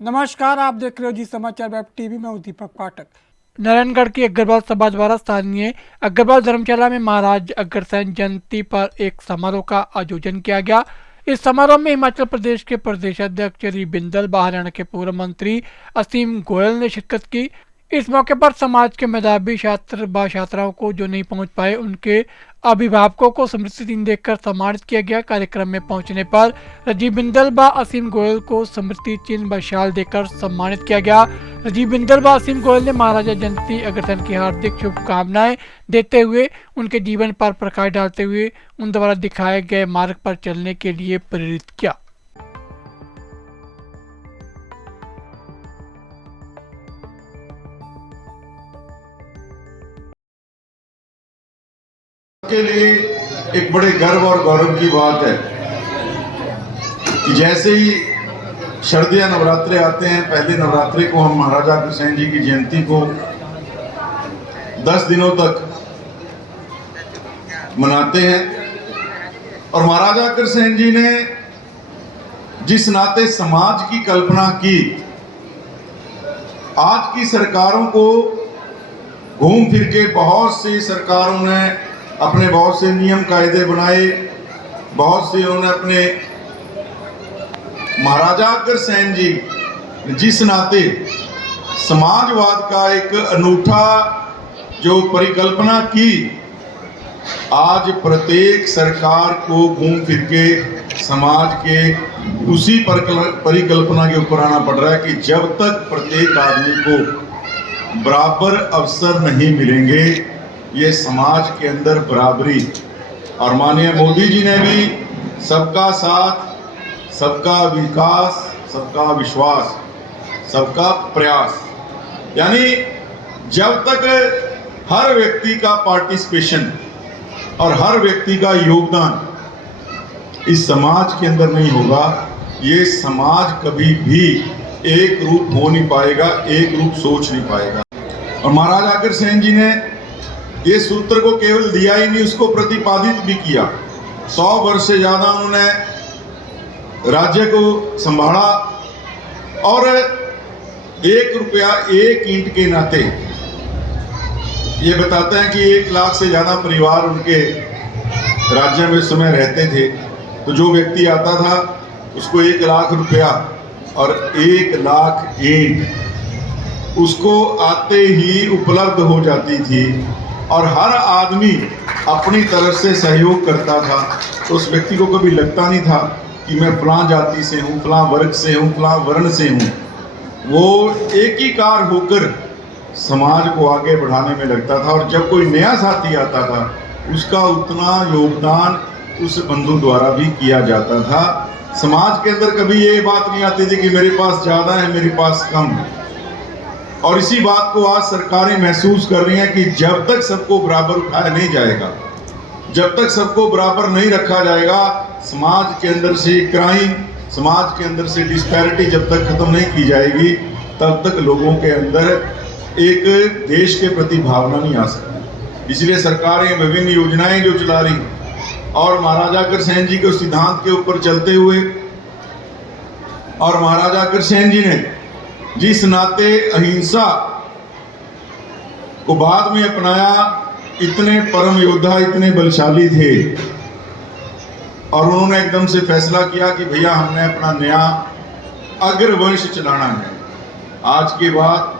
नमस्कार, आप देख रहे हो जी समाचार वेब टीवी में हूं दीपक पाठक। नारायणगढ़ की अग्रवाल सभा द्वारा स्थानीय अग्रवाल धर्मशाला में महाराज अग्रसेन जयंती पर एक समारोह का आयोजन किया गया। इस समारोह में हिमाचल प्रदेश के प्रदेश अध्यक्ष श्री बिंदल, हरियाणा के पूर्व मंत्री असीम गोयल ने शिरकत की। इस मौके पर समाज के मेधावी छात्र व छात्राओं को जो नहीं पहुंच पाए उनके अभिभावकों को स्मृति चिन्ह देकर सम्मानित किया गया। कार्यक्रम में पहुंचने पर राजीव बिंदल व असीम गोयल को स्मृति चिन्ह व शाल देकर सम्मानित किया गया। राजीव बिंदल व असीम गोयल ने महाराजा जयंती अग्रसेन की हार्दिक शुभकामनाएं देते हुए उनके जीवन पर प्रकाश डालते हुए उन द्वारा दिखाए गए मार्ग पर चलने के लिए प्रेरित किया। के लिए एक बड़े गर्व और गौरव की बात है कि जैसे ही शरदिया नवरात्रे आते हैं, पहले नवरात्रे को हम महाराजा अग्रसेन जी की जयंती को 10 दिनों तक मनाते हैं। और महाराजा अग्रसेन जी ने जिस नाते समाज की कल्पना की, आज की सरकारों को घूम फिर के बहुत सी सरकारों ने अपने बहुत से नियम कायदे बनाए, बहुत से उन्होंने अपने महाराजा अग्रसेन जी जिस नाते समाजवाद का एक अनूठा जो परिकल्पना की, आज प्रत्येक सरकार को घूम फिर के समाज के उसी परिकल्पना के ऊपर आना पड़ रहा है कि जब तक प्रत्येक आदमी को बराबर अवसर नहीं मिलेंगे, ये समाज के अंदर बराबरी। और माननीय मोदी जी ने भी सबका साथ, सबका विकास, सबका विश्वास, सबका प्रयास, यानी जब तक हर व्यक्ति का पार्टिसिपेशन और हर व्यक्ति का योगदान इस समाज के अंदर नहीं होगा, ये समाज कभी भी एक रूप हो नहीं पाएगा, एक रूप सोच नहीं पाएगा। और महाराजा अग्रसेन जी ने ये सूत्र को केवल दिया ही नहीं, उसको प्रतिपादित भी किया। 100 वर्ष से ज्यादा उन्होंने राज्य को संभाला और 1 रुपया 1 ईंट के नाते ये बताते हैं कि 1 लाख से ज्यादा परिवार उनके राज्य में उस समय रहते थे। तो जो व्यक्ति आता था उसको 1 लाख रुपया और 1 लाख ईंट उसको आते ही उपलब्ध हो जाती थी और हर आदमी अपनी तरफ से सहयोग करता था। तो उस व्यक्ति को कभी लगता नहीं था कि मैं फलां जाति से हूँ, फलां वर्ग से हूँ, फलां वर्ण से हूँ। वो एक ही कार होकर समाज को आगे बढ़ाने में लगता था और जब कोई नया साथी आता था उसका उतना योगदान उस बंधु द्वारा भी किया जाता था। समाज के अंदर कभी ये बात नहीं आती थी कि मेरे पास ज़्यादा है, मेरे पास कम है। और इसी बात को आज सरकारें महसूस कर रही हैं कि जब तक सबको बराबर उठाया नहीं जाएगा, जब तक सबको बराबर नहीं रखा जाएगा, समाज के अंदर से क्राइम, समाज के अंदर से डिस्पैरिटी जब तक खत्म नहीं की जाएगी, तब तक लोगों के अंदर एक देश के प्रति भावना नहीं आ सकती। इसलिए सरकारें विभिन्न योजनाएं जो चला रही और महाराजा अग्रसेन जी के सिद्धांत के ऊपर चलते हुए और महाराजा अग्रसेन जी ने जिस नाते अहिंसा को बाद में अपनाया, इतने परम योद्धा, इतने बलशाली थे और उन्होंने एकदम से फैसला किया कि भैया हमने अपना नया अग्रवंश चलाना है। आज के बाद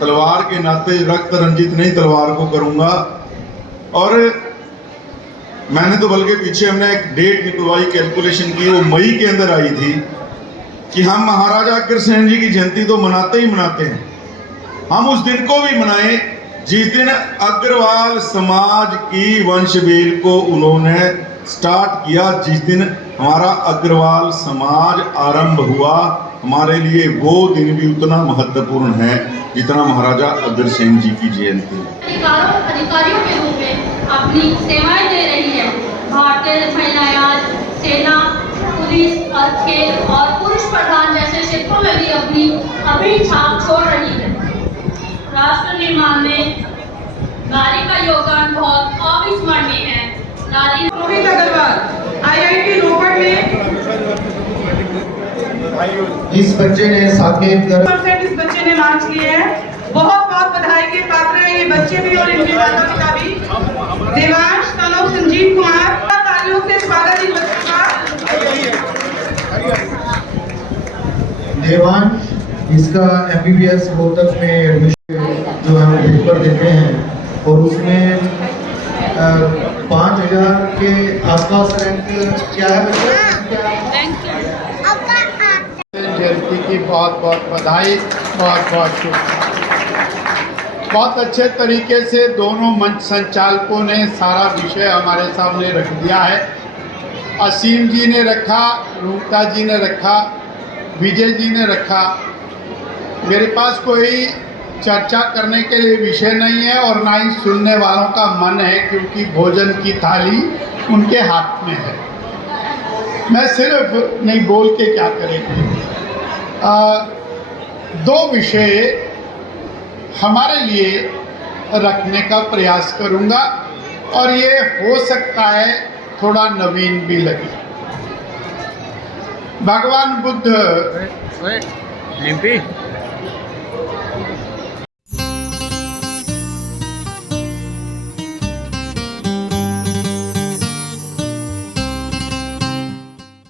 तलवार के नाते रक्त रंजित नहीं तलवार को करूंगा। और मैंने तो बल्कि पीछे हमने एक डेट निकलवाई, कैलकुलेशन की, वो मई के अंदर आई थी कि हम महाराजा अग्रसेन जी की जयंती तो मनाते ही मनाते हैं, हम उस दिन को भी मनाएं जिस दिन अग्रवाल समाज की वंशवेल को उन्होंने स्टार्ट किया, जिस दिन हमारा अग्रवाल समाज आरंभ हुआ। हमारे लिए वो दिन भी उतना महत्वपूर्ण है जितना महाराजा अग्रसेन जी की जयंती। अधिकारियों के रूप में अपनी सेवाएं दे रही है। भारतीय महिलाएं आज सेना, पुलिस और खेल और पुरुष प्रधान जैसे क्षेत्रों में भी अपनी छाप छोड़ रही है। राष्ट्र निर्माण में नारी का योगदान बहुत अविस्मरणीय है। नारी रोहित अग्रवाल IIT रोपड़ में इस बच्चे ने साकेत कर 100% इस बच्चे ने मार्क्स लिए हैं। बहुत बहुत बधाई के पात्र हैं ये बच्चे भी और इनके माता पिता भी। देवांश तनोक संजीव कुमार, तालियों से स्वागत इस बच्चे का। देवांश, इसका MBBS रोहतक में एडमिशन जो हम पेपर देते हैं और उसमें 5000 के आसपास रैंक क्या है बच्चे? जयंती की बहुत बहुत बधाई, बहुत बहुत शुभकामनाएं। बहुत अच्छे तरीके से दोनों मंच संचालकों ने सारा विषय हमारे सामने रख दिया है। असीम जी ने रखा, रूपता जी ने रखा, विजय जी ने रखा। मेरे पास कोई चर्चा करने के लिए विषय नहीं है और ना ही सुनने वालों का मन है, क्योंकि भोजन की थाली उनके हाथ में है। मैं सिर्फ नहीं बोल के क्या करेंगे। दो विषय हमारे लिए रखने का प्रयास करूंगा और ये हो सकता है थोड़ा नवीन भी लगे। भगवान बुद्ध